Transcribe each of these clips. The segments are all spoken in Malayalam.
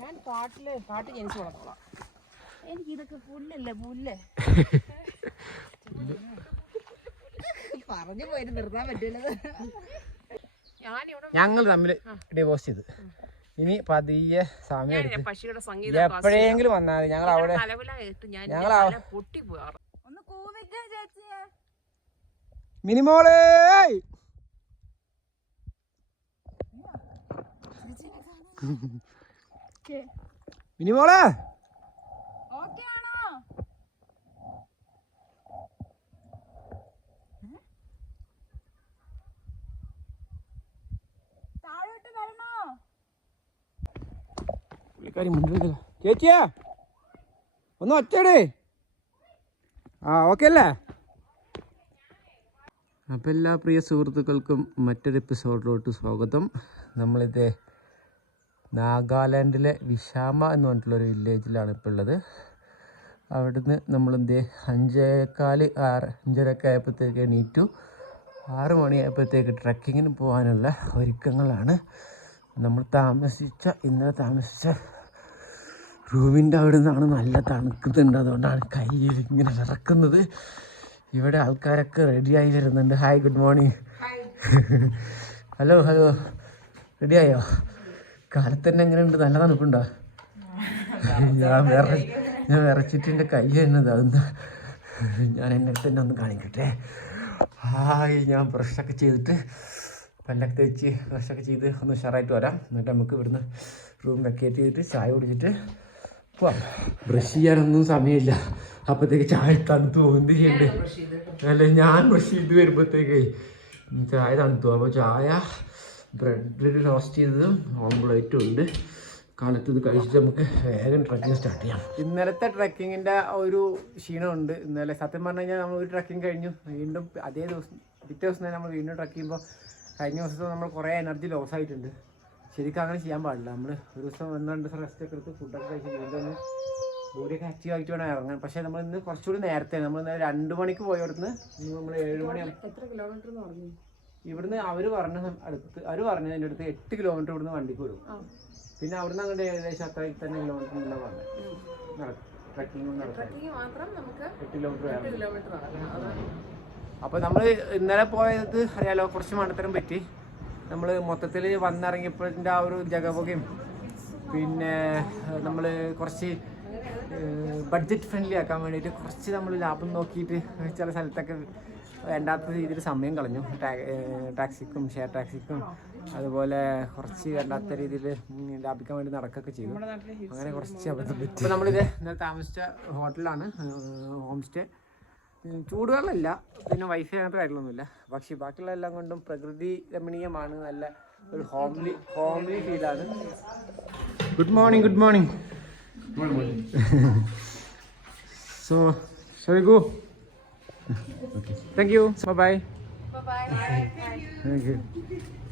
ഞാൻ കാട്ട് ജനിച്ചു വളർത്തോളാം. എനിക്ക് ഇതൊക്കെ പുല്ലല്ലേ പുല്ല് പറഞ്ഞു പോയിട്ട് നിർത്താൻ പറ്റില്ലത്. ഞങ്ങൾ തമ്മിൽ ഡിവോഴ്സ് ചെയ്ത് ഇനി പതിയെ സമയം എപ്പോഴെങ്കിലും വന്നാൽ മതി. ഞങ്ങൾ അവിടെ മിനിമോളെ മിനിമോളെ ചേച്ചിയാ ഒന്ന് ഒച്ചടേ. ഓക്കെ അല്ലേ? അപ്പം എല്ലാ പ്രിയ സുഹൃത്തുക്കൾക്കും മറ്റൊരു എപ്പിസോഡിലോട്ട് സ്വാഗതം. നമ്മളിത് നാഗാലാൻഡിലെ വിഷാമ എന്ന് പറഞ്ഞിട്ടുള്ളൊരു വില്ലേജിലാണ് ഇപ്പോൾ ഉള്ളത്. അവിടുന്ന് നമ്മളെന്ത് 5:15 ആയപ്പോഴത്തേക്ക് എണീറ്റു. 6 മണിയായപ്പോഴത്തേക്ക് ട്രക്കിങ്ങിന് പോകാനുള്ള ഒരുക്കങ്ങളാണ്. നമ്മൾ ഇന്നലെ താമസിച്ച റൂമിൻ്റെ അവിടെ നിന്നാണ് നല്ല തണുക്കുന്നുണ്ട്. അതുകൊണ്ടാണ് കയ്യിൽ ഇങ്ങനെ വിറക്കുന്നത്. ഇവിടെ ആൾക്കാരൊക്കെ റെഡിയായി വരുന്നുണ്ട്. Hi, good morning. ഹലോ റെഡിയായോ? കാലത്ത് തന്നെ എങ്ങനെയുണ്ട്? നല്ല തണുപ്പുണ്ടോ? ഞാൻ വിറച്ചിട്ട് എൻ്റെ കൈ എന്നത് അതൊന്ന് ഞാൻ എൻ്റെ അടുത്ത് തന്നെ ഒന്ന് കാണിക്കട്ടെ. ഹായ്, ഞാൻ ബ്രഷൊക്കെ ചെയ്തിട്ട് പല്ലൊക്കെ തേച്ച് ബ്രഷൊക്കെ ചെയ്ത് ഒന്ന് ഉഷാറായിട്ട് വരാം. എന്നിട്ട് നമുക്ക് ഇവിടുന്ന് റൂം വെക്കേറ്റ് ചെയ്തിട്ട് ചായ കുടിച്ചിട്ട് പോവാം. ബ്രഷ് ചെയ്യാനൊന്നും സമയമില്ല. അപ്പോഴത്തേക്ക് ചായ തണുത്ത് പോകും. എന്ത് ചെയ്യണ്ടേ? അല്ല, ഞാൻ ബ്രഷ് ചെയ്ത് വരുമ്പോഴത്തേക്ക് ചായ തണുത്തു. അപ്പോൾ ചായ ബ്രെഡ് റോസ്റ്റ് ചെയ്തതും ഓംപ്ലേറ്റും ഉണ്ട്. കാലത്ത് ഇത് കഴിച്ചിട്ട് നമുക്ക് വേഗം ട്രക്കിങ് സ്റ്റാർട്ട് ചെയ്യാം. ഇന്നലത്തെ ട്രക്കിങ്ങിൻ്റെ ഒരു ക്ഷീണമുണ്ട്. ഇന്നലെ സത്യം പറഞ്ഞു കഴിഞ്ഞാൽ നമ്മൾ ഒരു ട്രക്കിങ് കഴിഞ്ഞു. വീണ്ടും അതേ ദിവസം പിറ്റേ ദിവസം തന്നെ നമ്മൾ വീണ്ടും ട്രക്ക് ചെയ്യുമ്പോൾ കഴിഞ്ഞ ദിവസത്തെ നമ്മൾ കുറേ എനർജി ലോസ് ആയിട്ടുണ്ട്. ശരിക്കും അങ്ങനെ ചെയ്യാൻ പാടില്ല. നമ്മൾ ഒരു ദിവസം 1-2 ദിവസം റെസ്റ്റ് ഒക്കെ എടുത്ത് ഫുഡൊക്കെ കഴിച്ച് വീണ്ടും ഒന്ന് ബോഡിയൊക്കെ ആക്റ്റീവ് ആയിട്ട് വേണം ഇറങ്ങാൻ. പക്ഷേ നമ്മൾ ഇന്ന് കുറച്ചുകൂടി നേരത്തെ നമ്മൾ 2 മണിക്ക് പോയവിടുന്ന് നമ്മൾ 7 മണിയാകും. എത്ര കിലോമീറ്റർ എന്ന് പറഞ്ഞു? ഇവിടുന്ന് അവർ പറഞ്ഞത് എൻ്റെ അടുത്ത് 8 കിലോമീറ്റർ ഇവിടുന്ന് വണ്ടിക്ക് വരും. പിന്നെ അവിടുന്ന് അങ്ങോട്ട് ഏകദേശം അത്ര തന്നെ കിലോമീറ്റർ ഉണ്ടെന്ന് പറഞ്ഞത്. ട്രക്കിങ് നടത്താൻ 8 കിലോമീറ്റർ. അപ്പോൾ നമ്മൾ ഇന്നലെ പോയത് അറിയാലോ, കുറച്ച് മണ്ടത്തരം പറ്റി. നമ്മൾ മൊത്തത്തിൽ വന്നിറങ്ങിയപ്പോഴതിൻ്റെ ആ ഒരു ജഗപുകയും പിന്നെ നമ്മൾ കുറച്ച് ബഡ്ജറ്റ് ഫ്രണ്ട്ലി ആക്കാൻ വേണ്ടിയിട്ട് കുറച്ച് നമ്മൾ ലാഭം നോക്കിയിട്ട് ചില സ്ഥലത്തൊക്കെ വേണ്ടാത്ത രീതിയിൽ സമയം കളഞ്ഞു. ടാക്സിക്കും ഷെയർ ടാക്സിക്കും അതുപോലെ കുറച്ച് വേണ്ടാത്ത രീതിയിൽ ലാഭിക്കാൻ വേണ്ടി നടക്കുകയൊക്കെ ചെയ്തു. അങ്ങനെ കുറച്ച് അബദ്ധം പറ്റി. ഇപ്പോൾ നമ്മളിത് ഇന്നലെ താമസിച്ച ഹോട്ടലാണ്, ഹോം സ്റ്റേ. ചൂടുവെള്ളമില്ല, പിന്നെ വൈഫൈ അങ്ങനത്തെ കാര്യങ്ങളൊന്നുമില്ല. പക്ഷേ ബാക്കിയുള്ള എല്ലാം കൊണ്ടും പ്രകൃതി രമണീയമാണ്. നല്ല ഒരു ഹോംലി ഫീലാണ്. Good morning. So, shall we go? Okay. Thank you. Bye. Thank you.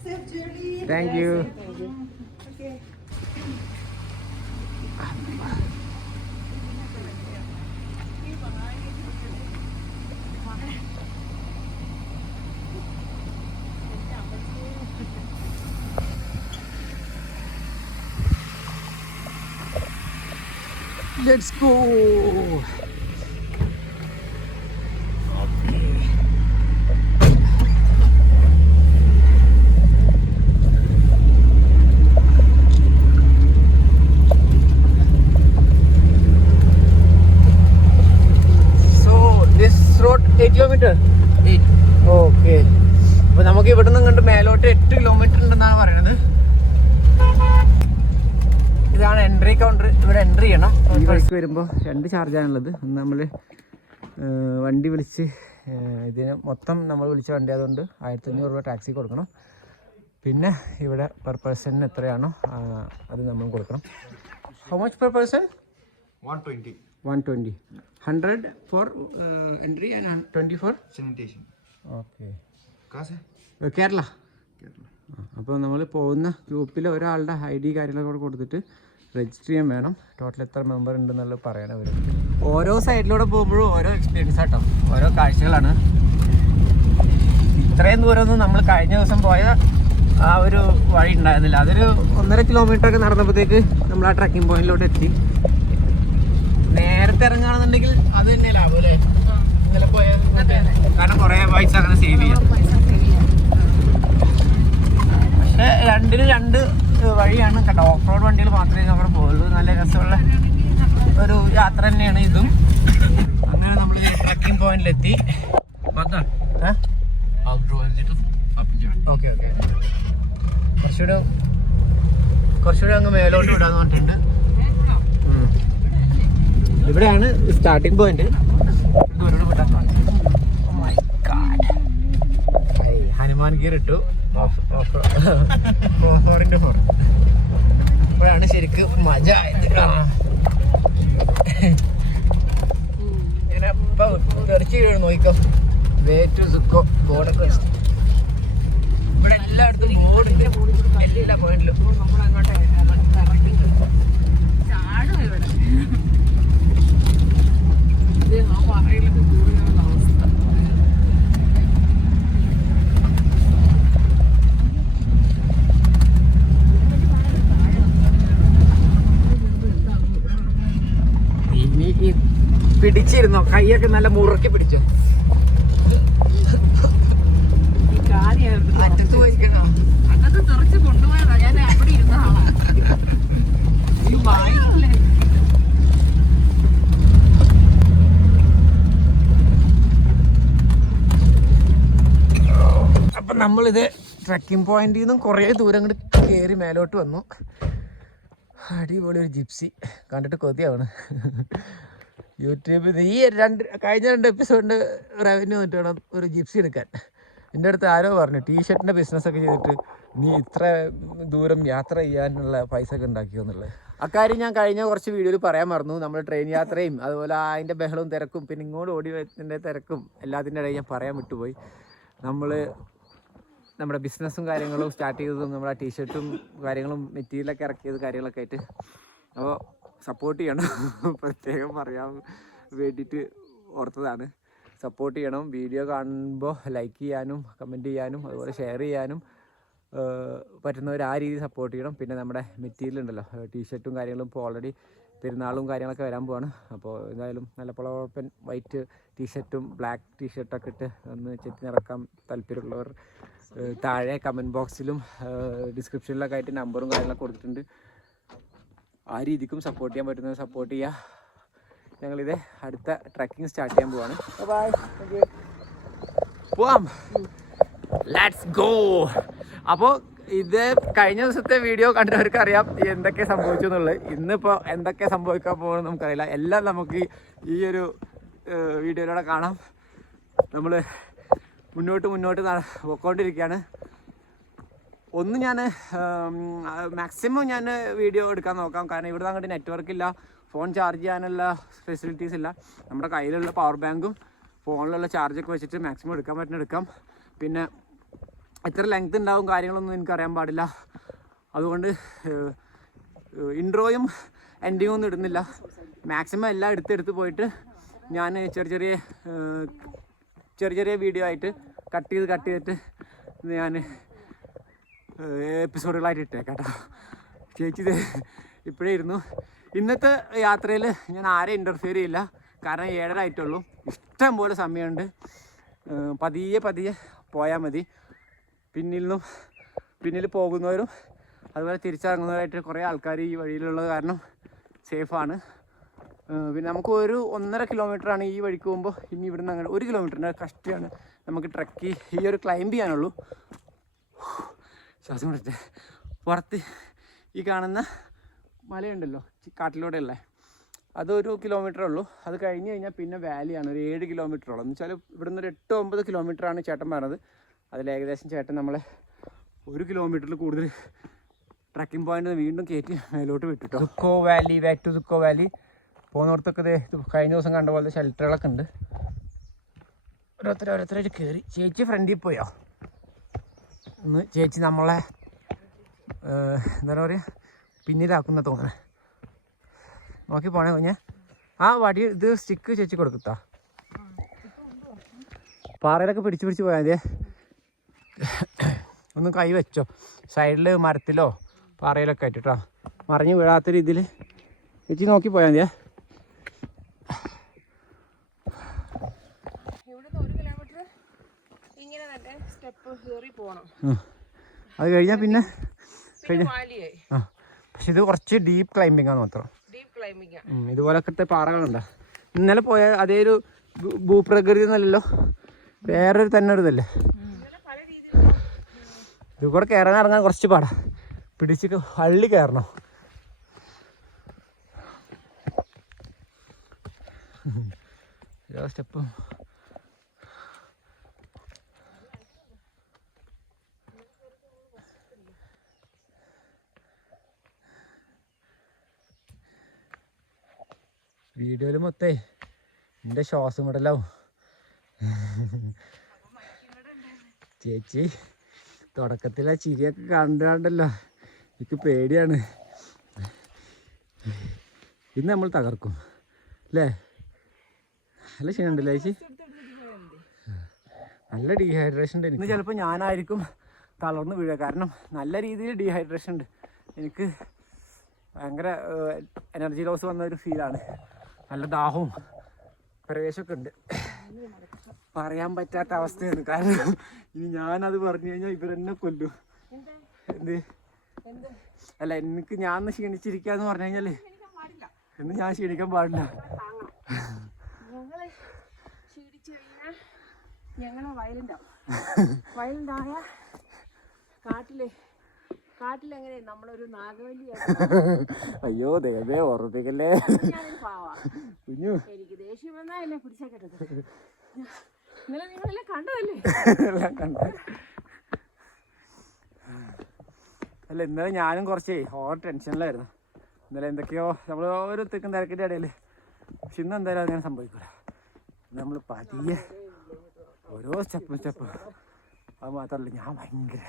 Safe journey. Thank you. Okay. Let's go. Okay, അപ്പോൾ നമുക്ക് ഇവിടെ നിന്ന് കണ്ട് മേലോട്ട് 8 കിലോമീറ്റർ ഉണ്ടെന്നാണ് പറയുന്നത്. ഇതാണ് എൻട്രി കൗണ്ടർ. ഇവിടെ എൻട്രി ചെയ്യണം. ഈ വഴിക്ക് വരുമ്പോൾ 2 ചാർജാണുള്ളത്. ഒന്ന് നമ്മൾ വണ്ടി വിളിച്ച് ഇതിന് മൊത്തം നമ്മൾ വിളിച്ച വണ്ടി ആയതുകൊണ്ട് 1500 രൂപ ടാക്സി കൊടുക്കണം. പിന്നെ ഇവിടെ പെർ പേഴ്സണിന് എത്രയാണോ അത് നമ്മൾ കൊടുക്കണം. How much per person? 120. 100 for entry and 20 for sanitation. Okay. Kerala. അപ്പോൾ നമ്മൾ പോകുന്ന ഗ്രൂപ്പിൽ ഒരാളുടെ ID കാര്യങ്ങളൊക്കെ കൊടുത്തിട്ട് രജിസ്റ്റർ ചെയ്യാൻ വേണം. ടോട്ടൽ എത്ര മെമ്പർ ഉണ്ടെന്നുള്ളത് പറയണം വരും. ഓരോ സൈഡിലൂടെ പോകുമ്പോഴും ഓരോ എക്സ്പീരിയൻസ് ആട്ടോ, ഓരോ കാഴ്ചകളാണ്. ഇത്രയും ദൂരമൊന്നും നമ്മൾ കഴിഞ്ഞ ദിവസം പോയ ആ ഒരു വഴി ഉണ്ടായിരുന്നില്ല. അതൊരു 1.5 കിലോമീറ്റർ ഒക്കെ നടന്നപ്പോഴത്തേക്ക് നമ്മൾ ആ ട്രക്കിംഗ് പോയിന്റിലോട്ട് എത്തി. നേരത്തെ ഇറങ്ങുകയാണെന്നുണ്ടെങ്കിൽ അത് തന്നെ ലാഭം അല്ലേ? ഇന്നലെ പോയാൽ കാരണം കുറേ പൈസ അങ്ങനെ സേവ് ചെയ്യാം. പക്ഷെ രണ്ടിനും രണ്ട് വഴിയാണ് കേട്ടോ. ഓഫ് റോഡ് വണ്ടികൾ മാത്രമേ നമ്മൾ പോകുള്ളൂ. നല്ല രസമുള്ള ഒരു യാത്ര തന്നെയാണ് ഇതും. അങ്ങനെ നമ്മൾ ട്രക്കിംഗ് പോയിന്റിലെത്തി. ഓക്കെ ഓക്കെ, കുറച്ചുകൂടെ അങ്ങ് മേലോട്ട് വിടാന്ന് പറഞ്ഞിട്ടുണ്ട്. ഇവിടെയാണ് സ്റ്റാർട്ടിംഗ് പോയിന്റ്. ഹനുമാൻ ഗിയർ ഇട്ടു, ഫോറിന്റെ ഫോർ. ഇപ്പോഴാണ് ശരിക്കും മജ ആയത്. ഇങ്ങനെ തെറിച്ച് വീഴും. നോക്കിക്കോ, വേ ടു സുക്കോ ബോർഡൊക്കെ വെച്ചിട്ട്. ഇവിടെ എല്ലായിടത്തും ബോർഡിന്റെ എല്ലാ പോയിന്റിലും നമ്മളങ്ങോട്ട് ചാടും ഇവിടെ. ആ പറയിലൊക്കെ കൂടുതലുള്ള അവസ്ഥ. പിടിച്ചിരുന്നോ? കൈയൊക്കെ നല്ല മുറുക്കി പിടിച്ചോ. അറ്റത്ത് പോയിക്കണോ? അകത്ത് തെറിച്ച് കൊണ്ടുപോയതാ. ഞാൻ അവിടെ ഇരുന്ന ആളാ. അപ്പം നമ്മളിത് ട്രക്കിംഗ് പോയിന്റിൽ നിന്നും കുറേ ദൂരം കൂടി കയറി മേലോട്ട് വന്നു. അടിപൊളി ഒരു ജിപ്സി കണ്ടിട്ട് കൊതിയാണ്. യൂട്യൂബിൽ ഈ കഴിഞ്ഞ 2 എപ്പിസോഡിൻ്റെ റവന്യൂ വന്നിട്ട് വേണം ഒരു ജിപ്സി എടുക്കാൻ. എൻ്റെ അടുത്ത് ആരോ പറഞ്ഞു ടീഷർട്ടിൻ്റെ ബിസിനസ്സൊക്കെ ചെയ്തിട്ട് നീ ഇത്ര ദൂരം യാത്ര ചെയ്യാനുള്ള പൈസ ഒക്കെ ഉണ്ടാക്കിയോ എന്നുള്ളത്. അക്കാര്യം ഞാൻ കഴിഞ്ഞ കുറച്ച് വീഡിയോയിൽ പറയാൻ മറന്നു. നമ്മൾ ട്രെയിൻ യാത്രയും അതുപോലെ അതിൻ്റെ ബഹളവും തിരക്കും പിന്നെ ഇങ്ങോട്ട് ഓടി വരുന്നതിൻ്റെ തിരക്കും എല്ലാത്തിൻ്റെ ഇടയിൽ ഞാൻ പറയാൻ വിട്ടുപോയി. നമ്മൾ നമ്മുടെ ബിസിനസ്സും കാര്യങ്ങളും സ്റ്റാർട്ട് ചെയ്തതും നമ്മുടെ ടീഷർട്ടും കാര്യങ്ങളും മെറ്റീരിയലൊക്കെ ഇറക്കിയത് കാര്യങ്ങളൊക്കെ ആയിട്ട്. അപ്പോൾ സപ്പോർട്ട് ചെയ്യണം, പ്രത്യേകം പറയാൻ വേണ്ടിയിട്ട് ഓർത്തതാണ്. സപ്പോർട്ട് ചെയ്യണം. വീഡിയോ കാണുമ്പോൾ ലൈക്ക് ചെയ്യാനും കമൻറ്റ് ചെയ്യാനും അതുപോലെ ഷെയർ ചെയ്യാനും പറ്റുന്നവർ ആ രീതിയിൽ സപ്പോർട്ട് ചെയ്യണം. പിന്നെ നമ്മുടെ മെറ്റീരിയൽ ഉണ്ടല്ലോ, ടീഷർട്ടും കാര്യങ്ങളും ഇപ്പോൾ ഓൾറെഡി പെരുന്നാളും കാര്യങ്ങളൊക്കെ വരാൻ പോവാണ്. അപ്പോൾ എന്തായാലും നല്ല പൊളപ്പൻ വൈറ്റ് ടീഷർട്ടും ബ്ലാക്ക് ടീഷർട്ടൊക്കെ ഇട്ട് ഒന്ന് ചെത്തി നിറക്കാൻ താല്പര്യമുള്ളവർ താഴെ കമൻറ്റ് ബോക്സിലും ഡിസ്ക്രിപ്ഷനിലൊക്കെ ആയിട്ട് നമ്പറും കാര്യങ്ങളൊക്കെ കൊടുത്തിട്ടുണ്ട്. ആ രീതിക്കും സപ്പോർട്ട് ചെയ്യാൻ പറ്റുന്നത് സപ്പോർട്ട് ചെയ്യുക. ഞങ്ങളിത് അടുത്ത ട്രക്കിംഗ് സ്റ്റാർട്ട് ചെയ്യാൻ പോവാണ്. ബൈ, പോവാം, ലെറ്റ്സ് ഗോ. അപ്പോൾ ഇത് കഴിഞ്ഞ ദിവസത്തെ വീഡിയോ കണ്ടവർക്ക് അറിയാം എന്തൊക്കെ സംഭവിച്ചു എന്നുള്ളത്. ഇന്നിപ്പോൾ എന്തൊക്കെ സംഭവിക്കാൻ പോകുന്നത് നമുക്കറിയില്ല. എല്ലാം നമുക്ക് ഈ ഒരു വീഡിയോയിലൂടെ കാണാം. നമ്മൾ മുന്നോട്ട് പോയിക്കൊണ്ടിരിക്കുകയാണ്. ഒന്ന് ഞാൻ മാക്സിമം ഞാൻ വീഡിയോ എടുക്കാൻ നോക്കാം. കാരണം ഇവിടെ അങ്ങോട്ട് നെറ്റ്വർക്ക് ഇല്ല, ഫോൺ ചാർജ് ചെയ്യാനുള്ള ഫെസിലിറ്റീസ് ഇല്ല. നമ്മുടെ കയ്യിലുള്ള പവർ ബാങ്കും ഫോണിലുള്ള ചാർജൊക്കെ വെച്ചിട്ട് മാക്സിമം എടുക്കാൻ പറ്റുന്ന എടുക്കാം. പിന്നെ എത്ര ലെങ്ത് ഉണ്ടാവും കാര്യങ്ങളൊന്നും എനിക്കറിയാൻ പാടില്ല. അതുകൊണ്ട് ഇൻട്രോയും എൻഡിങ്ങും ഒന്നും ഇടുന്നില്ല. മാക്സിമം എല്ലാം എടുത്ത് പോയിട്ട് ഞാൻ ചെറിയ വീഡിയോ ആയിട്ട് കട്ട് ചെയ്തിട്ട് ഞാൻ എപ്പിസോഡുകളായിട്ട് ഇട്ടേക്കാം കേട്ടോ. ചേച്ചി ഇത് ഇപ്പോഴേ ഇരുന്നു. ഇന്നത്തെ യാത്രയിൽ ഞാൻ ആരെയും ഇൻ്റർഫിയർ ചെയ്യില്ല. കാരണം 7:30 ആയിട്ടുള്ളൂ. ഇഷ്ടം പോലെ സമയമുണ്ട്. പതിയെ പോയാൽ മതി. പിന്നിൽ പോകുന്നവരും അതുപോലെ തിരിച്ചിറങ്ങുന്നവരായിട്ട് കുറേ ആൾക്കാർ ഈ വഴിയിലുള്ളത് കാരണം സേഫാണ്. പിന്നെ നമുക്ക് 1.5 കിലോമീറ്ററാണ് ഈ വഴിക്ക് പോകുമ്പോൾ. ഇനി ഇവിടുന്ന് അങ്ങനെ 1 കിലോമീറ്ററിൻ്റെ കഷ്ടിയാണ് നമുക്ക് ട്രക്ക് ഈ ഒരു ക്ലൈംബ് ചെയ്യാനുള്ളൂ. ശ്വാസം കൊടുത്ത് പുറത്ത് ഈ കാണുന്ന മലയുണ്ടല്ലോ കാട്ടിലൂടെയുള്ള, അതൊരു കിലോമീറ്ററേ ഉള്ളൂ. അത് കഴിഞ്ഞ് കഴിഞ്ഞാൽ പിന്നെ വാലിയാണ്, ഒരു 7 കിലോമീറ്ററോളം. എന്ന് വെച്ചാൽ ഇവിടുന്ന് ഒരു 8-9 കിലോമീറ്ററാണ് ചേട്ടൻ പറഞ്ഞത്. അതിൽ ഏകദേശം ചേട്ടൻ നമ്മളെ 1 കിലോമീറ്ററിൽ കൂടുതൽ ട്രക്കിംഗ് പോയിന്റ് വീണ്ടും കയറ്റി മേലോട്ട് വിട്ടിട്ടോ. സുക്കോ വാലി, ബാക്ക് ടു സുക്കോ വാലി പോകുന്നിടത്തൊക്കെ കഴിഞ്ഞ ദിവസം കണ്ട പോലത്തെ ഷെൽട്ടറുകളൊക്കെ ഉണ്ട്. ഓരോരുത്തരായിട്ട് കയറി. ചേച്ചി ഫ്രണ്ടിൽ പോയോ? ഒന്ന് ചേച്ചി നമ്മളെ എന്താ പറയുക പിന്നിലാക്കുന്ന തോന്നണേ. നോക്കി പോണേ കുഞ്ഞെ. ആ വടി ഇത് സ്റ്റിക്ക് ചേച്ചി കൊടുക്കത്താ. പാറയിലൊക്കെ പിടിച്ച് പോയാൽ മതിയേ. ഒന്ന് കൈ വെച്ചോ, സൈഡിൽ മരത്തിലോ പാറയിലൊക്കെ ആയിട്ട് കേട്ടോ, മറിഞ്ഞ് വീഴാത്ത രീതിയിൽ ചേച്ചി നോക്കി പോയാൽ മതിയേ. ഇവിടുന്ന് 1 കിലോമീറ്റർ ഇങ്ങനെ തന്നെ സ്റ്റെപ്പ് കയറി പോകണം. അത് കഴിഞ്ഞാൽ പിന്നെ വാലിയായി. ആ പക്ഷെ ഇത് കുറച്ച് ഡീപ്പ് ക്ലൈമ്പിംഗ് ആണ് മാത്രം. Deep climbing. ഇതുപോലത്തെ പാറകളുണ്ടോ? ഇന്നലെ പോയ അതേ ഒരു ഭൂപ്രകൃതി എന്നല്ലല്ലോ, വേറൊരു തന്നെ ഒരു ഇതല്ലേ. ഇത് കൂടെ കയറാൻ ഇറങ്ങാൻ കുറച്ച് പാടാ, പിടിച്ച് ഹള്ളി കയറണം. സ്റ്റെപ്പ് വീഡിയോയിൽ മൊത്തേ എൻ്റെ ശ്വാസം വിടലാവും. ചേച്ചി തുടക്കത്തിൽ ആ ചിരിയൊക്കെ കണ്ടാണ്ടല്ലോ, എനിക്ക് പേടിയാണ്. ഇന്ന് നമ്മൾ തകർക്കും അല്ലേ? നല്ല ക്ഷീണുണ്ടല്ലേ ചേച്ചി? നല്ല ഡീഹൈഡ്രേഷൻ ഉണ്ട്. ഇന്ന് ചിലപ്പോൾ ഞാനായിരിക്കും തളർന്ന് വീഴുക, കാരണം നല്ല രീതിയിൽ ഡീഹൈഡ്രേഷൻ ഉണ്ട്. എനിക്ക് ഭയങ്കര എനർജി ലോസ് വന്ന ഒരു ഫീലാണ്. നല്ല ദാഹവും പ്രവേശമൊക്കെ ഉണ്ട്. പറയാൻ പറ്റാത്ത അവസ്ഥയാണ്, കാരണം ഇനി ഞാനത് പറഞ്ഞു കഴിഞ്ഞാൽ ഇവരെന്നെ കൊല്ലും. എന്ത് അല്ല, എനിക്ക് ഞാൻ ക്ഷീണിച്ചിരിക്കാന്ന് പറഞ്ഞു കഴിഞ്ഞാൽ എന്ന് ഞാൻ ക്ഷീണിക്കാൻ പാടില്ല. ഞങ്ങള് വയലൻ്റാവും. വയലൻ്റായ കാട്ടിലെങ്ങനെ നമ്മളൊരു നാഗവല്ലി. അയ്യോ ദൈവമേ ഓർമ്മിപ്പിക്കല്ലേ. എനിക്ക് ദേഷ്യം വന്നാ എന്നെ പിടിച്ചാൽ കേട്ടത്. ഇന്നലെ നിങ്ങളെല്ലാം കണ്ടതല്ലേ? അല്ല ഇന്നലെ ഞാനും കുറച്ചേ ഓവർ ടെൻഷനിലായിരുന്നു. ഇന്നലെ എന്തൊക്കെയോ നമ്മൾ ഓരോ തിക്കും തിരക്കിൻ്റെ ഇടയിൽ. പക്ഷെ ഇന്ന് എന്തായാലും അങ്ങനെ സംഭവിക്കില്ല. നമ്മൾ പതിയെ ഓരോ സ്റ്റെപ്പ് അത് മാത്രമല്ല, ഞാൻ ഭയങ്കര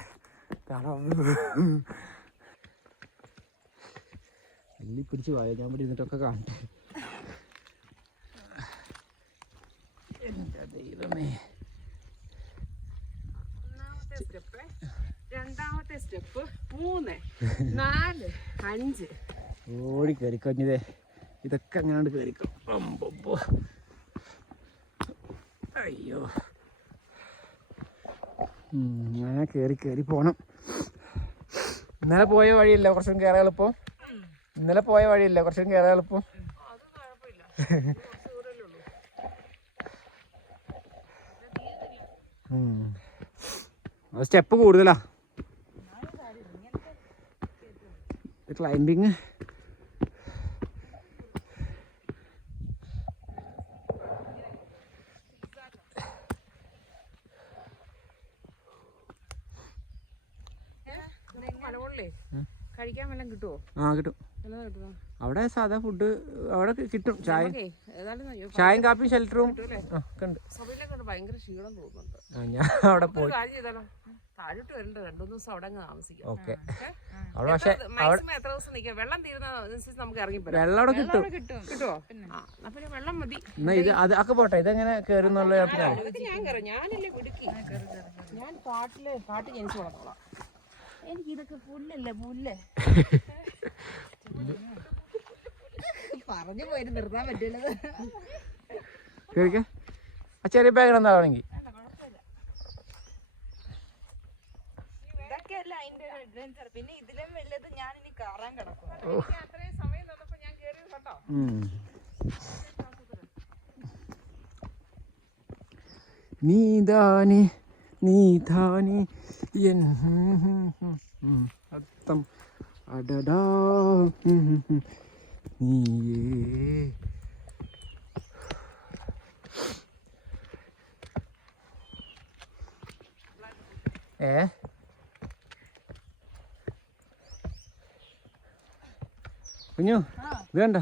എല്ലി പിടിച്ച് പോയ ഞാൻ ഇവിടെ ഇരുന്നിട്ടൊക്കെ കാണട്ടെ. എൻ്റെ ദൈവമേ. ഒന്നാമത്തെ സ്റ്റെപ്പ്, രണ്ടാമത്തെ സ്റ്റെപ്പ്, 3, 4, 5 ഓടി കയറിക്കൊഞ്ഞതേ. ഇതൊക്കെ അങ്ങനെയാണ് കയറിക്കും. അയ്യോ അങ്ങനെ കയറി പോണം. ഇന്നലെ പോയ വഴിയില്ല കുറച്ചും കയറാൻ എളുപ്പം. സ്റ്റെപ്പ് കൂടുതലാ ക്ലൈമ്പിങ്. കഴിക്കാൻ വല്ലതും കിട്ടുമോ? ആ കിട്ടും. അവിടെ സാധാ ഫുഡ് അവിടെ കിട്ടും. ചായയും കാപ്പിയും ഷെൽട്ടറും ഒക്കെ ഉണ്ട്. ഭയങ്കര ക്ഷീണം തോന്നുന്നുണ്ട്. ഞാൻ അവിടെ പോയി താഴോട്ട് വരണ്ട, 2-3 ദിവസം അവിടെ താമസിക്കാം. ഓക്കെ. അവിടെ പക്ഷെ എത്ര ദിവസം നിൽക്കാം? വെള്ളം തീരുന്നതനുസരിച്ച് നമുക്ക് ഇറങ്ങി വെള്ളം അവിടെ കിട്ടുമോ? പിന്നെ വെള്ളം മതി. എന്നാ ഇത് അതൊക്കെ പോട്ടെ, ഇതെങ്ങനെ കയറുന്നുള്ള ഞാൻ കയറും. ഞാനല്ലേ കുടുക്കി. ഞാൻ കാട്ട് ജനിച്ചു വളർന്നോളാം. എനിക്ക് ഇതൊക്കെ പുല്ലല്ലേ, പുല്ല് പറഞ്ഞു പോയിട്ട് നിർത്താൻ പറ്റില്ലത്. ആ ചെറിയ ബാഗ് എന്താ വേണമെങ്കിൽ പിന്നെ ഇതിലും വലുത് ഞാൻ ഇനി കയറാൻ കിടക്കും. അത്രയും സമയം തന്നപ്പോ ഞാൻ കയറിയത് കേട്ടോ. നീതാനി എൻ അത്തം അടടാ നീയേ. കുഞ്ഞു ഇത് കണ്ടോ,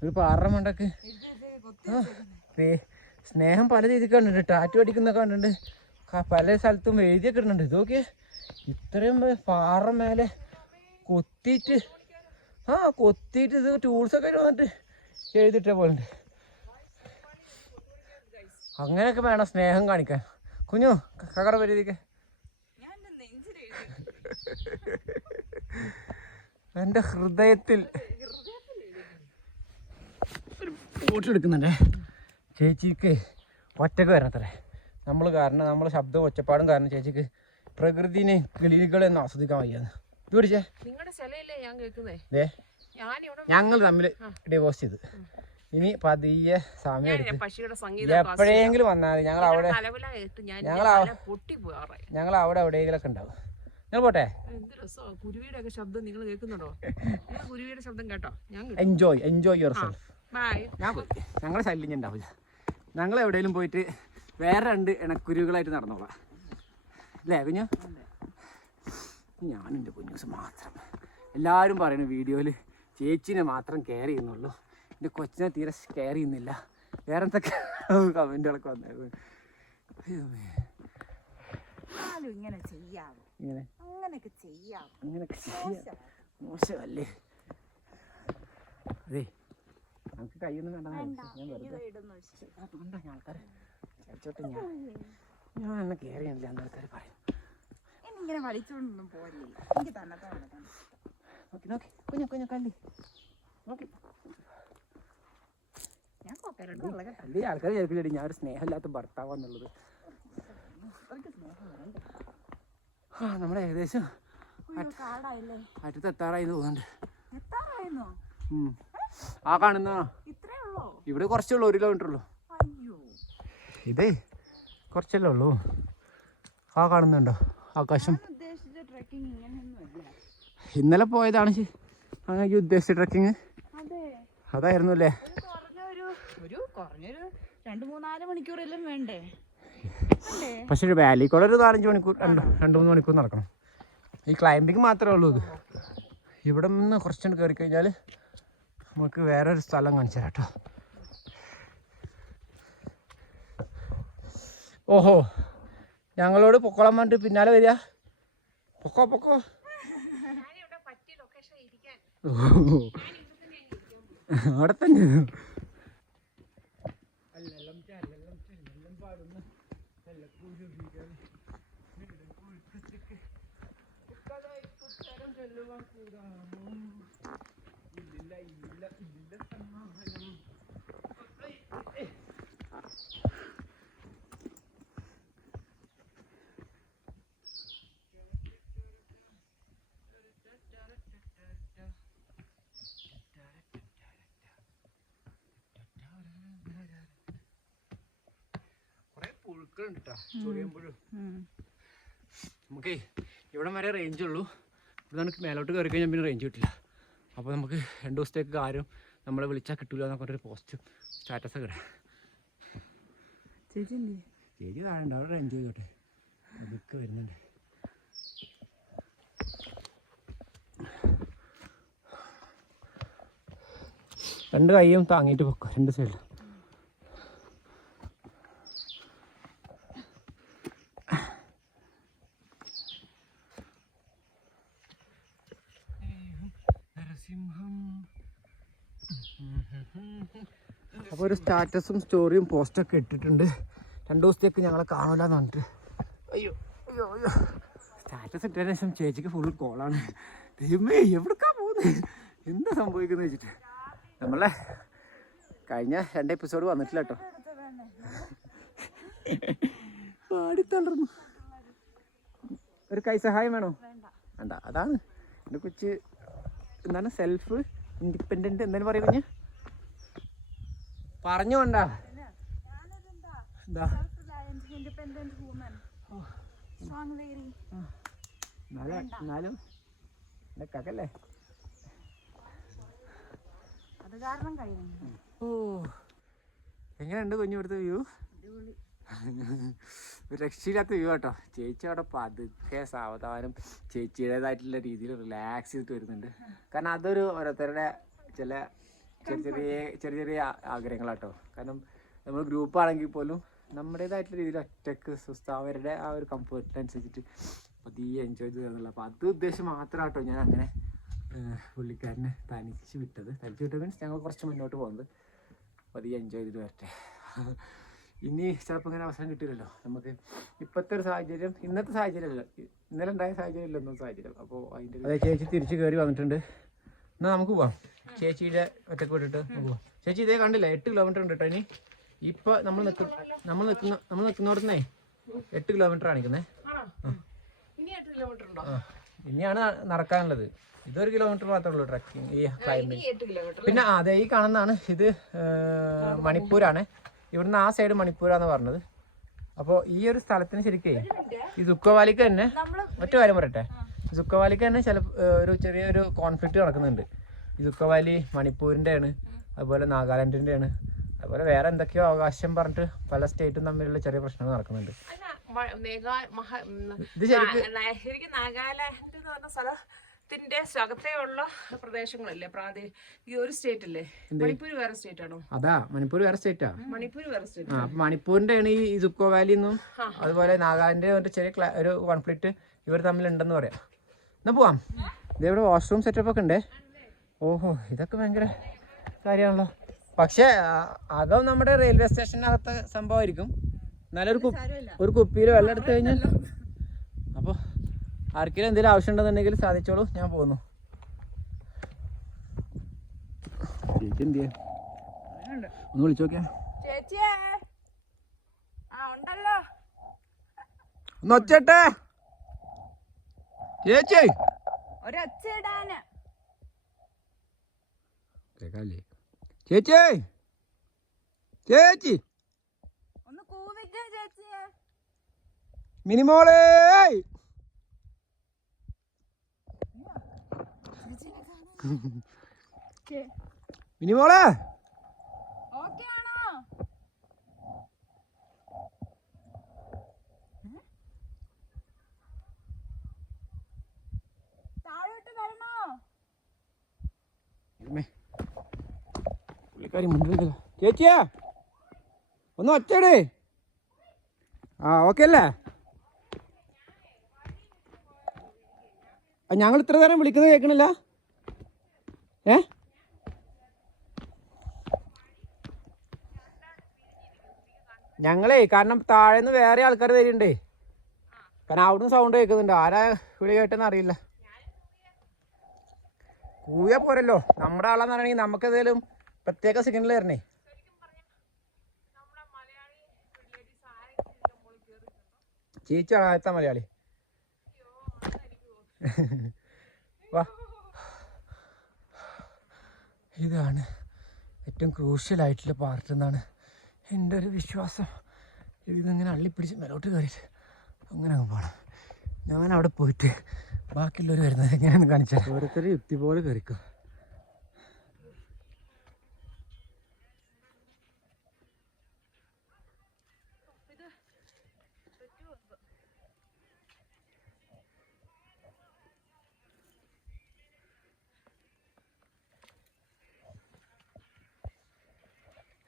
ഒരു പാറ മണ്ടക്ക് സ്നേഹം പല രീതിക്ക് കണ്ടിട്ടുണ്ട്. ടാറ്റു അടിക്കുന്നൊക്കെ കണ്ടിട്ടുണ്ട്, പല സ്ഥലത്തും എഴുതിയൊക്കെ ഇടുന്നുണ്ട്. ഇതൊക്കെ ഇത്രയും പാറ മേലെ കൊത്തിയിട്ട് ഇത് ടൂൾസൊക്കെ വന്നിട്ട് എഴുതിയിട്ട പോലെ. അങ്ങനെയൊക്കെ വേണം സ്നേഹം കാണിക്കാൻ. കുഞ്ഞു കക്കറ പരിധിക്ക് എൻ്റെ ഹൃദയത്തിൽ ഒരു ഫോട്ടോ എടുക്കുന്നുണ്ടേ. ചേച്ചിക്ക് ഒറ്റക്ക് വരണത്രേ. നമ്മൾ കാരണം നമ്മളെ ശബ്ദവും ഒച്ചപ്പാടും കാരണം ചേച്ചിക്ക് പ്രകൃതിനെ കിളികളെ ഒന്ന് ആസ്വദിക്കാൻ വയ്യാന്ന്. ഇത് പിടിച്ചേ. നിങ്ങളുടെ സ്ഥലമല്ലേ ഞാൻ കേൾക്കുന്നേ. ഞങ്ങൾ തമ്മിൽ ഡിവോഴ്സ് ചെയ്ത് ഇനി പതിയെ സമയം എടുത്ത് പക്ഷിയുടെ സംഗീതം എപ്പോഴെങ്കിലും വന്നാൽ മതി. ഞങ്ങൾ അവിടെ പൊട്ടിപ്പോറായി. ഞങ്ങൾ അവിടെ എവിടെയെങ്കിലൊക്കെ ഉണ്ടാവും. ഞങ്ങൾ പോട്ടെ. എന്ത് രസമാണ് കുരുവിയുടെ ഒക്കെ ശബ്ദം നിങ്ങൾ കേൾക്കുന്നുണ്ടോ? നിങ്ങൾ കുരുവിയുടെ ശബ്ദം കേട്ടോ? ഞാൻ എൻജോയ് യുവർ സെൽഫ്. ബൈ. ഞങ്ങളെ ശല്യം ഉണ്ടാവില്ല. ഞങ്ങൾ എവിടെയെങ്കിലും പോയിട്ട് വേറെ 2 ഇണക്കുരുവികളായിട്ട് നടന്നോളാം അല്ലേ കുഞ്ഞു? ഞാനെൻ്റെ കുഞ്ഞൂസ് മാത്രം. എല്ലാവരും പറയുന്നു വീഡിയോയിൽ ചേച്ചിനെ മാത്രം കെയർ ചെയ്യുന്നുള്ളൂ, എൻ്റെ കൊച്ചിനെ തീരെ കെയർ ചെയ്യുന്നില്ല. വേറെ എന്തൊക്കെ കമൻറ്റുകളൊക്കെ വന്നേക്കും. അങ്ങനെയൊക്കെ ചെയ്യാം മോശമല്ലേ? അതെ നമുക്ക് കയ്യൊന്നും കണ്ടാ ഞാൻ വെറുതെ ആൾക്കാരെ ചോട്ടെ. ഞാൻ എന്നെ കെയർ ചെയ്യണില്ല എന്ന് ആൾക്കാർ പറയും. ഇങ്ങനെ വലിച്ചോണ്ടൊന്നും പോരില്ല. എനിക്ക് തന്നെ നോക്കി നോക്കി കുഞ്ഞു കള്ളി നോക്കി. ഞാൻ കോപ്പേരോട് അല്ലേ ആൾക്കാർ വിചാരിക്കില്ലേ ഞാൻ ഒരു സ്നേഹമില്ലാത്ത ഭർത്താവാന്നുള്ളത്. നമ്മുടെ ഏകദേശം അടുത്തെത്താറായി തോന്നുന്നുണ്ട്. ആ കാണുന്ന ഇവിടെ കുറച്ചുള്ളൂ, 1 കിലോമീറ്റർ ഉള്ളൂ. ഇതേ കുറച്ചല്ലേ ഉള്ളൂ. ആ കാണുന്നുണ്ടോ ആകാശം? ഇന്നലെ പോയതാണ് അങ്ങനെ ഉദ്ദേശിച്ച ട്രക്കിങ്. അതായിരുന്നു അല്ലേ? കുറഞ്ഞൊരു 2-3-4 മണിക്കൂറെല്ലാം വേണ്ടേ? പക്ഷെ ഒരു വാലി കൂടെ ഒരു 4-5 മണിക്കൂർ 2-3 മണിക്കൂർ നടക്കണം. ഈ ക്ലൈംബിങ് മാത്രമേ ഉള്ളൂ. ഇത് ഇവിടെ നിന്ന് കുറച്ചുകൊണ്ട് കയറി കഴിഞ്ഞാൽ നമുക്ക് വേറൊരു സ്ഥലം കാണിച്ചു തരാം കേട്ടോ. ഓഹോ, ഞങ്ങളോട് പൊക്കോളം പറഞ്ഞിട്ട് പിന്നാലെ വരിക. പൊക്കോ അവിടെ തന്നെ. നമുക്ക് ഇവിടെ വരെ റേഞ്ച് ഉള്ളൂ. ഇവിടെ നമുക്ക് മേലോട്ട് കയറി കഴിഞ്ഞാൽ പിന്നെ റേഞ്ച് കിട്ടില്ല. അപ്പോൾ നമുക്ക് 2 ദിവസത്തേക്ക് ആരും നമ്മളെ വിളിച്ചാൽ കിട്ടില്ല എന്നൊക്കെ ഒരു പോസ്റ്റ് സ്റ്റാറ്റസൊക്കെ ഇടാം. ചേച്ചി താഴെ അവിടെ റേഞ്ച് ചെയ്തോട്ടെ. അതൊക്കെ വരുന്നുണ്ട്. രണ്ട് കൈയും താങ്ങിയിട്ട് പൊക്കോ, 2 സൈഡിൽ. അപ്പോൾ ഒരു സ്റ്റാറ്റസും സ്റ്റോറിയും പോസ്റ്റൊക്കെ ഇട്ടിട്ടുണ്ട്. 2 ദിവസത്തേക്ക് ഞങ്ങളെ കാണൂലെന്ന് പറഞ്ഞിട്ട്. അയ്യോ സ്റ്റാറ്റസ് ഇട്ടതിന് ശേഷം ചേച്ചിക്ക് ഫുൾ കോളാണ്. ദൈവമേ എവിടേക്കാ പോകുന്നത്, എന്താ സംഭവിക്കുന്നത് വെച്ചിട്ട്. നമ്മളെ കഴിഞ്ഞ 2 എപ്പിസോഡ് വന്നിട്ടില്ല കേട്ടോ. പാടിത്തളർന്നു. ഒരു കൈ സഹായം വേണോ? വേണ്ട. അതാണ് എൻ്റെ കൊച്ച് എന്താണ് സെൽഫ് ഇൻഡിപെൻഡൻറ്റ് എന്തായാലും പറയും കുഞ്ഞ്. പറഞ്ഞോണ്ടാ എന്നാലും കക്കല്ലേ. ഓ എങ്ങനെയുണ്ട് കുഞ്ഞു ഇവിടുത്തെ വ്യൂ? ഒരു രക്ഷയില്ലാത്ത വ്യൂ കേട്ടോ. ചേച്ചി അവിടെ പതുക്കെ സാവധാനം ചേച്ചിയുടേതായിട്ടുള്ള രീതിയിൽ റിലാക്സ് ചെയ്തിട്ട് വരുന്നുണ്ട്. കാരണം അതൊരു ഓരോരുത്തരുടെ ചില ചെറിയ ആഗ്രഹങ്ങളാട്ടോ. കാരണം നമ്മൾ ഗ്രൂപ്പാണെങ്കിൽ പോലും നമ്മുടേതായിട്ടുള്ള രീതിയിൽ ഒറ്റക്ക് അവരുടെ ആ ഒരു കംഫർട്ടിനനുസരിച്ചിട്ട് പതിയെ എൻജോയ് ചെയ്ത് തരുന്നില്ല. അപ്പോൾ അത് ഉദ്ദേശം മാത്രം കേട്ടോ ഞാൻ അങ്ങനെ പുള്ളിക്കാരനെ തനിച്ച് വിട്ടത് മീൻസ് ഞങ്ങൾ കുറച്ച് മുന്നോട്ട് പോകുന്നത്. പതിയെ എൻജോയ് ചെയ്തിട്ട് വരട്ടെ. ഇനി ചിലപ്പോൾ ഇങ്ങനെ അവസരം കിട്ടില്ലല്ലോ നമുക്ക്. ഇന്നത്തെ സാഹചര്യം ഇന്നലെ ഉണ്ടായ സാഹചര്യം ഇല്ലൊന്നും സാഹചര്യം. അപ്പോൾ അതിൻ്റെ അതെ ചേച്ചി തിരിച്ച് കയറി വന്നിട്ടുണ്ട്. എന്നാൽ നമുക്ക് പോവാം. ചേച്ചിയുടെ ഒറ്റക്ക് വിട്ടിട്ട് നമുക്ക് പോവാം. ചേച്ചി ഇതേ കണ്ടില്ല 8 കിലോമീറ്റർ ഉണ്ട് കേട്ടോ. ഇനി ഇപ്പം നമ്മൾ നിൽക്കുന്നിടത്തുനിന്നേ 8 കിലോമീറ്റർ കാണിക്കുന്നത്. ഇനിയാണ് നടക്കാനുള്ളത്. ഇതൊരു കിലോമീറ്റർ മാത്രമേ ഉള്ളൂ ട്രക്കിങ് ഈ ക്ലൈംബിങ്. പിന്നെ അതെ ഈ കാണുന്നതാണ് ഇത് മണിപ്പൂരാണ്. ഇവിടുന്ന് ആ സൈഡ് മണിപ്പൂരാന്ന് പറഞ്ഞത്. അപ്പോൾ ഈ ഒരു സ്ഥലത്തിന് ശരിക്കേ ഈ സുക്കവാലിക്ക് തന്നെ ഒറ്റ കാര്യം പറയട്ടെ, സുക്കവാലിക്ക് തന്നെ ഒരു ചെറിയൊരു കോൺഫ്ലിക്റ്റ് നടക്കുന്നുണ്ട്. ഈ സുക്കവാലി മണിപ്പൂരിൻ്റെ ആണ്, അതുപോലെ നാഗാലാൻഡിൻ്റെ ആണ്, അതുപോലെ വേറെ എന്തൊക്കെയോ അവകാശം പറഞ്ഞിട്ട് പല സ്റ്റേറ്റും തമ്മിലുള്ള ചെറിയ പ്രശ്നങ്ങൾ നടക്കുന്നുണ്ട്. ഇത് ശരിക്കും നാഗാലാൻഡ് എന്ന് പറഞ്ഞ സ്ഥലത്തിന്റെ അകത്തെയുള്ള പ്രദേശങ്ങളല്ലേ ഈ ഒരു സ്റ്റേറ്റ് അല്ലേ? മണിപ്പൂർ വേറെ സ്റ്റേറ്റ് ആണോ? അതാ മണിപ്പൂർ വേറെ സ്റ്റേറ്റാ. മണിപ്പൂർ വേറെ സ്റ്റേറ്റ്. മണിപ്പൂരിന്റെ ആണ് ഈ സുക്കോ വാലി എന്നും അതുപോലെ നാഗാലാൻഡിന്റെ ചെറിയ ഒരു കോൺഫ്ലിക്റ്റ് ഇവർ തമ്മിലുണ്ടെന്ന് പറയാം. എന്നാ പോവാം. ഇതേവിടെ വാഷ്റൂം സെറ്റപ്പ് ഒക്കെ ഉണ്ട്. ഓഹോ ഇതൊക്കെ ഭയങ്കര കാര്യമാണല്ലോ. പക്ഷെ അകം നമ്മുടെ റെയിൽവേ സ്റ്റേഷനകത്തെ സംഭവമായിരിക്കും. എന്നാലും ഒരു കുപ്പിയിൽ വെള്ളം എടുത്തു കഴിഞ്ഞാൽ അപ്പോൾ ആർക്കെങ്കിലും എന്തെങ്കിലും ആവശ്യം ഉണ്ടെന്നുണ്ടെങ്കിൽ സാധിച്ചോളൂ. ഞാൻ പോകുന്നു. ചേച്ചി എന്ത് ചെയ്യാ? ഒന്ന് വിളിച്ചു നോക്കിയാ ഒന്ന് ഒച്ചട്ടെ ചേച്ചി. കേക്കാല്ലേ ചേച്ചി? ചേച്ചി മിനിമോളേ മിനിമോളെ പുള്ളിക്കാരി മുന്നിൽ. ചേച്ചിയാ ഒന്ന് ഒച്ചടേ. ഓക്കെ അല്ലേ? ഞങ്ങൾ ഇത്ര നേരം വിളിക്കുന്നത് കേൾക്കണില്ല. ഞങ്ങളേ കാരണം താഴേന്ന് വേറെ ആൾക്കാർ വരുന്നുണ്ടേ. കാരണം അവിടുന്ന് സൗണ്ട് കേൾക്കുന്നുണ്ട്. ആരാ വിളി കേട്ടെന്ന് അറിയില്ല. കൂയ പോരല്ലോ, നമ്മുടെ ആളാന്ന് പറയണെങ്കിൽ നമുക്ക് ഏതെങ്കിലും പ്രത്യേക സിഗ്നൽ തരണേ. ചേച്ചിയാണ് ആദ്യത്തെ മലയാളി. വാ, ഇതാണ് ഏറ്റവും ക്രൂഷ്യലായിട്ടുള്ള പാർട്ട് എന്നാണ് എൻ്റെ ഒരു വിശ്വാസം. ഇതിങ്ങനെ അള്ളിപ്പിടിച്ച് മേലോട്ട് കയറിയിട്ട് അങ്ങനെ അങ്ങ് പോകണം. ഞാൻ അവിടെ പോയിട്ട് ബാക്കിയുള്ളവർ വരുന്നത് എങ്ങനെയാണ് കാണിച്ചാൽ ഓരോരുത്തർ യുക്തി പോലെ കയറിക്കും.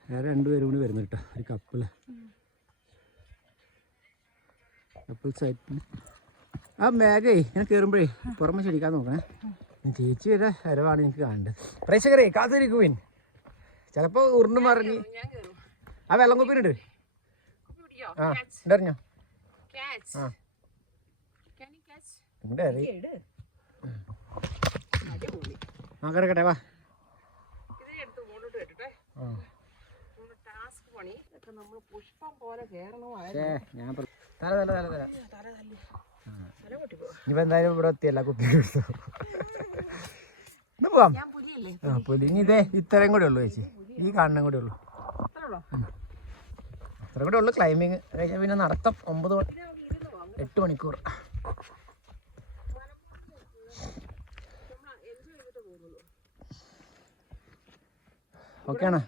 വേറെ 2 പേരും കൂടി വരുന്നു കേട്ടോ. ഒരു കപ്പിൾ സൈറ്റിൽ ആ ബാഗേ ഞാൻ കയറുമ്പോഴേ പുറമെ ശരിക്കാൻ നോക്കണേ. ചേച്ചിയുടെ വരവാണ് എനിക്ക് കാണേണ്ടത്. പ്രേക്ഷകരെ കാത്തിരിക്കുവിൻ. ചിലപ്പോൾ ഉരുണ്ട് മറിഞ്ഞ് ആ വെള്ളം കുപ്പിനുണ്ട്. ആ ഉണ്ടറിഞ്ഞോ? ആ ഉണ്ട്. ആ കിടക്കട്ടെ വാ. ഇനിയിപ്പോ എന്തായാലും ഇവിടെ എത്തിയല്ല കുപ്പി എടുത്തു. പോവാം. പുലി ഇനി ഇതേ ഇത്രയും കൂടെ ഉള്ളു ചേച്ചി. ഈ കാണണം കൂടെ ഉള്ളു. അത്ര കൂടെ ഉള്ളു. ക്ലൈമ്പിങ് കഴിഞ്ഞാൽ പിന്നെ നടത്തം 8 മണിക്കൂർ. ഓക്കെയാണ്.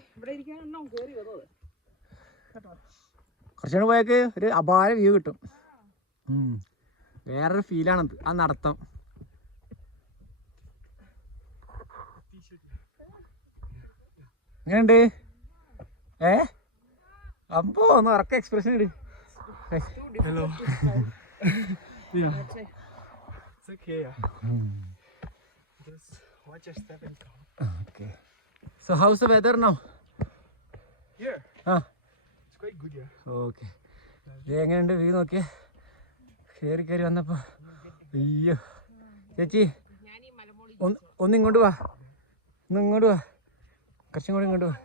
കുറച്ചുകൂടെ പോയേക്ക് ഒരു അപാര വ്യൂ കിട്ടും. വേറൊരു ഫീലാണത് ആ നടത്തം. എങ്ങനെയുണ്ട്? അപ്പോ ഒന്ന് ഉറക്ക expression it. Hello. Okay. So how's the weather now? Here. It's quite good here. Okay. എങ്ങനെയുണ്ട് വ്യൂ നോക്കിയേ? കയറി വന്നപ്പോൾ അയ്യോ ചേച്ചി ഒന്ന് ഇങ്ങോട്ട് വാ, ഇങ്ങോട്ട് വാ, കുറച്ചും കൂടി ഇങ്ങോട്ട് വാ.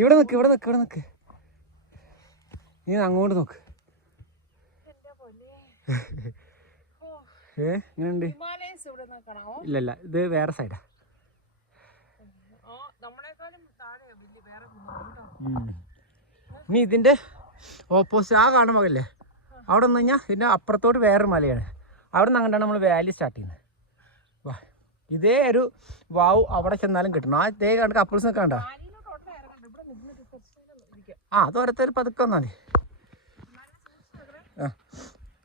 ഇവിടെ നിക്ക്. നീ അങ്ങോട്ട് നോക്ക്. എങ്ങനെയുണ്ട്? ഇല്ല ഇത് വേറെ സൈഡാ. ഇനി ഇതിന്റെ ഓപ്പോസിറ്റ് ആ കാണുന്ന മകല്ലേ, അവിടെ നിന്ന് കഴിഞ്ഞാൽ ഇതിന്റെ അപ്പുറത്തോട്ട് വേറൊരു മലയാണ്. അവിടെ നിന്ന് അങ്ങോട്ടാണ് നമ്മൾ വാലി സ്റ്റാർട്ട് ചെയ്യുന്നത്. വാ, ഇതേ ഒരു വാവ് അവിടെ ചെന്നാലും കിട്ടണം. ആ ഇതേ കണ്ട് കപ്പിൾസ് ഒക്കെ കണ്ടോ? അത് ഓരോരുത്തർ പതുക്കെ വന്നാൽ മതി.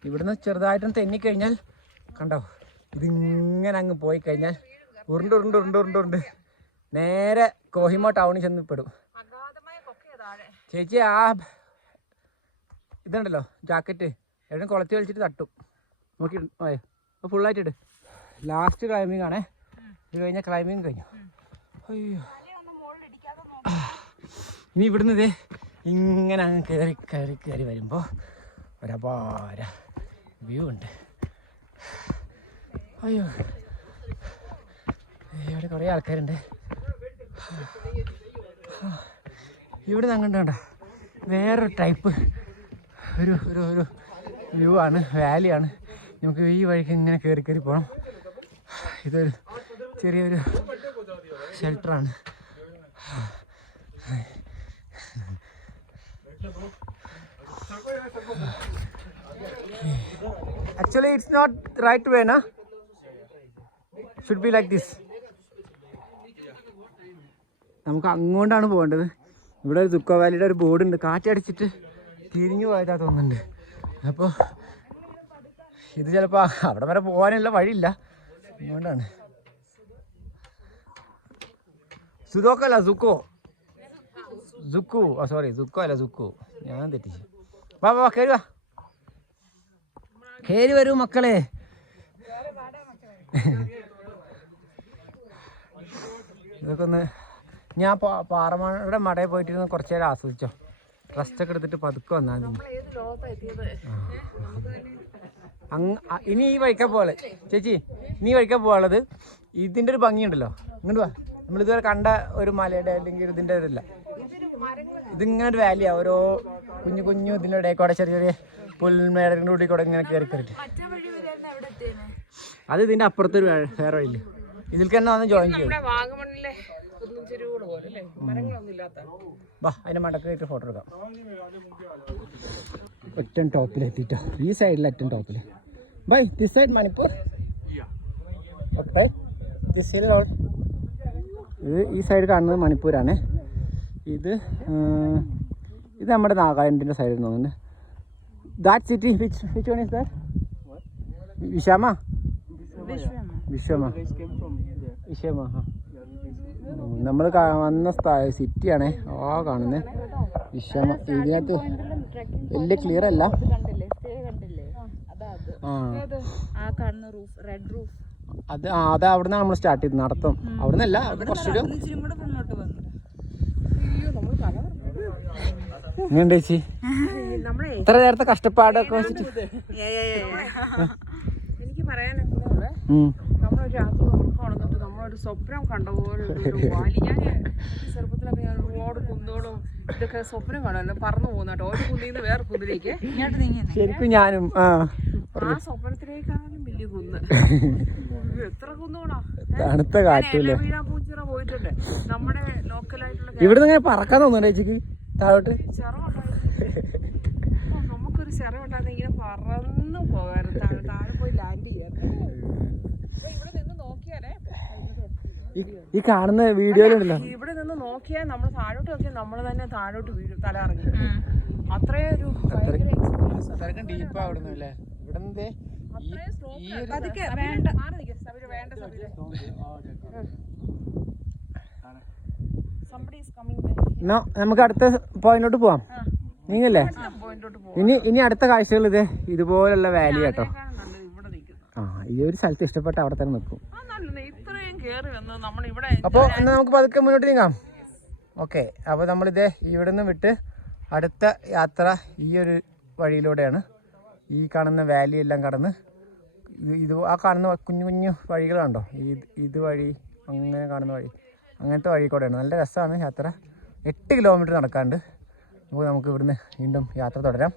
ഇവിടുന്ന് ചെറുതായിട്ടൊന്ന് തെന്നിക്കഴിഞ്ഞാൽ കണ്ടോ, ഇതിങ്ങനെ അങ്ങ് പോയി കഴിഞ്ഞാൽ ഉരുണ്ട് നേരെ കോഹിമ ടൗണിൽ ചെന്ന് പെടും. ചേച്ചി ആ ഇതുണ്ടല്ലോ ജാക്കറ്റ് എവിടെ കുളത്തി വലിച്ചിട്ട് തട്ടും. നോക്കി അപ്പോൾ ഫുള്ളായിട്ട് ഇട്. ലാസ്റ്റ് ക്ലൈമ്പിംഗ് ആണേ. ഇത് കഴിഞ്ഞാൽ ക്ലൈമ്പിങ് കഴിഞ്ഞു. അയ്യോ, ഇനി ഇവിടുന്ന് ഇതേ ഇങ്ങനെ അങ്ങ് കയറി വരുമ്പോൾ ഒരപാര വ്യൂ ഉണ്ട്. അയ്യോ, ഇവിടെ കുറേ ആൾക്കാരുണ്ട്. ഇവിടെ അങ്ങോട്ട് വേറൊരു ടൈപ്പ് ഒരു വ്യൂ ആണ്, വാലിയാണ്. നമുക്ക് ഈ വഴിക്ക് ഇങ്ങനെ കയറി പോകണം. ഇതൊരു ചെറിയൊരു ഷെൽട്ടറാണ്. Actually it's not right way na, should be like this. നമുക്ക് അങ്ങോട്ടാണ് പോകേണ്ടത്. ഇവിടെ ഒരു ദുഃഖ വാലിയുടെ ഒരു ബോർഡ് ഉണ്ട്. കാറ്റടിച്ചിട്ട് തിരിഞ്ഞു പോയതാ തോന്നുന്നുണ്ട്. അപ്പോൾ ഇത് ചിലപ്പോൾ അവിടെ വരെ പോകാനുള്ള വഴിയില്ല, അതുകൊണ്ടാണ്. സുദോക്കോ അല്ല സുക്കു സോറി സുക്കോ അല്ല സുക്കു, ഞാൻ തെറ്റിച്ചു. വാ കയറി വരൂ മക്കളെ. ഇതൊക്കെ ഒന്ന് ഞാൻ പാറമഴയുടെ മടയിൽ പോയിട്ടിരുന്ന് കുറച്ച് നേരം ആസ്വദിച്ചോ. റെസ്റ്റൊക്കെ എടുത്തിട്ട് പതുക്കെ വന്നാൽ മതി. ഇനി ഈ വഴിക്കാൻ പോലെ ചേച്ചി, ഇനി ഈ വഴിക്കാൻ പോകാനുള്ളത് ഇതിൻ്റെ ഒരു ഭംഗിയുണ്ടല്ലോ. ഇങ്ങോട്ട് വാ, നമ്മളിതുവരെ കണ്ട ഒരു മലയുടെ അല്ലെങ്കിൽ ഇതിൻ്റെ ഒരില്ല. ഇതിങ്ങനെ ഒരു വാലിയാ, ഓരോ കുഞ്ഞു ഇതിൻ്റെ ഇടയിൽ കൂടെ ചെറിയ പുൽമേടൻ്റെ ഉള്ളിൽ കൂടെ ഇങ്ങനെ കയറിയിട്ട്. അത് ഇതിൻ്റെ അപ്പുറത്തൊരു വേറെ വഴിയില്ല. ഇതിൽക്ക് തന്നെ വന്ന് ജോയിൻ ചെയ്യും. വാ, അതിൻ്റെ മടക്ക് കയറ്റി ഫോട്ടോ എടുക്കാം. ഒറ്റ ടോപ്പിലെത്തിട്ടോ, ഈ സൈഡിൽ ഏറ്റവും ടോപ്പിൽ. By this side Manipur. Okay, this side ഈ സൈഡ് കാണുന്നത് മണിപ്പൂരാണ്. ഇത് നമ്മുടെ നാഗാലാൻഡിൻ്റെ സൈഡിൽ തോന്നുന്നുണ്ട്. That city which one is that? വിഷമ. നമ്മൾ വന്ന സിറ്റിയാണേ ആ കാണുന്നത് വിഷമ. ഇതിനകത്ത് വലിയ ക്ലിയർ അല്ല. അത് അവിടെ നിന്നാണ് നമ്മൾ സ്റ്റാർട്ട് ചെയ്തത് നടത്തം. അവിടെ നിന്നല്ല, കുറച്ചൊരു എങ്ങനെയുണ്ട് ചേച്ചി ഇത്ര നേരത്തെ കഷ്ടപ്പാടൊക്കെ വെച്ചിട്ട്? എനിക്ക് പറയാനൊക്കെ നമ്മളൊരു രാത്രി ഉറക്കമാണെന്നിട്ട് നമ്മളൊരു സ്വപ്നം കണ്ട പോലെ വാലി. ഞാൻ ചെറുപ്പത്തിലൊക്കെ ഞാൻ ഒരുപാട് കുന്നുകളും ഇതൊക്കെ സ്വപ്നം കാണുമല്ലോ, പറന്നു പോകുന്നട്ടോ ഒരു കുന്നിൽ നിന്ന് വേറെ കുന്നിലേക്ക്. ശരിക്കും ഞാനും ആ സ്വപ്നത്തിലേക്കാളും വലിയ കുന്ന്. എത്ര കുന്നുകൂടാ, തണുത്ത കാറ്റില്ലേ. പൂച്ചിറ പോയിട്ടുണ്ട് നമ്മുടെ ലോക്കലായിട്ടുള്ള. ഇവിടുന്ന് ഇങ്ങനെ പറക്കാൻ തോന്നുന്നുണ്ട് ചേച്ചിക്ക് താഴോട്ട്. നമുക്കൊരു ചെറ ഉണ്ടാകുന്ന ഇങ്ങനെ പറന്നു പോകാറ്, താഴെ പോയി ലാൻഡ് ചെയ്യാറ്. ഇവിടെ നിന്ന് നോക്കിയാലേ ഈ കാണുന്ന വീഡിയോയിലുണ്ടല്ലോ, ഇവിടെ നിന്ന് നോക്കിയാൽ നമ്മൾ താഴോട്ട് നോക്കിയാൽ നമ്മൾ തന്നെ താഴോട്ട് വീഴും, തല ഇറങ്ങി. അത്രയും ഒരു ഡീപ്പാ അവിടുന്ന് അല്ലേ. ഇവിടെ നമുക്ക് അടുത്ത പോയിന്റോട്ട് പോവാം. നീങ്ങല്ലേ? ഇനി അടുത്ത കാഴ്ചകൾ ഇതുപോലുള്ള വാലി കേട്ടോ. ഈ ഒരു സ്ഥലത്ത് ഇഷ്ടപ്പെട്ട അവിടെ തന്നെ നിൽക്കും. അപ്പോൾ എന്നാൽ നമുക്ക് പതുക്കെ മുന്നോട്ട് നീങ്ങാം. ഓക്കെ, അപ്പോൾ നമ്മളിത് ഇവിടെ നിന്ന് വിട്ട് അടുത്ത യാത്ര ഈ ഒരു വഴിയിലൂടെയാണ്. ഈ കാണുന്ന വാലി എല്ലാം കടന്ന് ഇത് ആ കാണുന്ന കുഞ്ഞു കുഞ്ഞു വഴികളുണ്ടോ, ഇത് വഴി അങ്ങനെ കാണുന്ന വഴി, അങ്ങനത്തെ വഴി കൂടെയാണ്. നല്ല രസമാണ് യാത്ര. 8 കിലോമീറ്റർ നടക്കാണ്ട്. നമുക്ക് ഇവിടുന്ന് വീണ്ടും യാത്ര തുടരാം.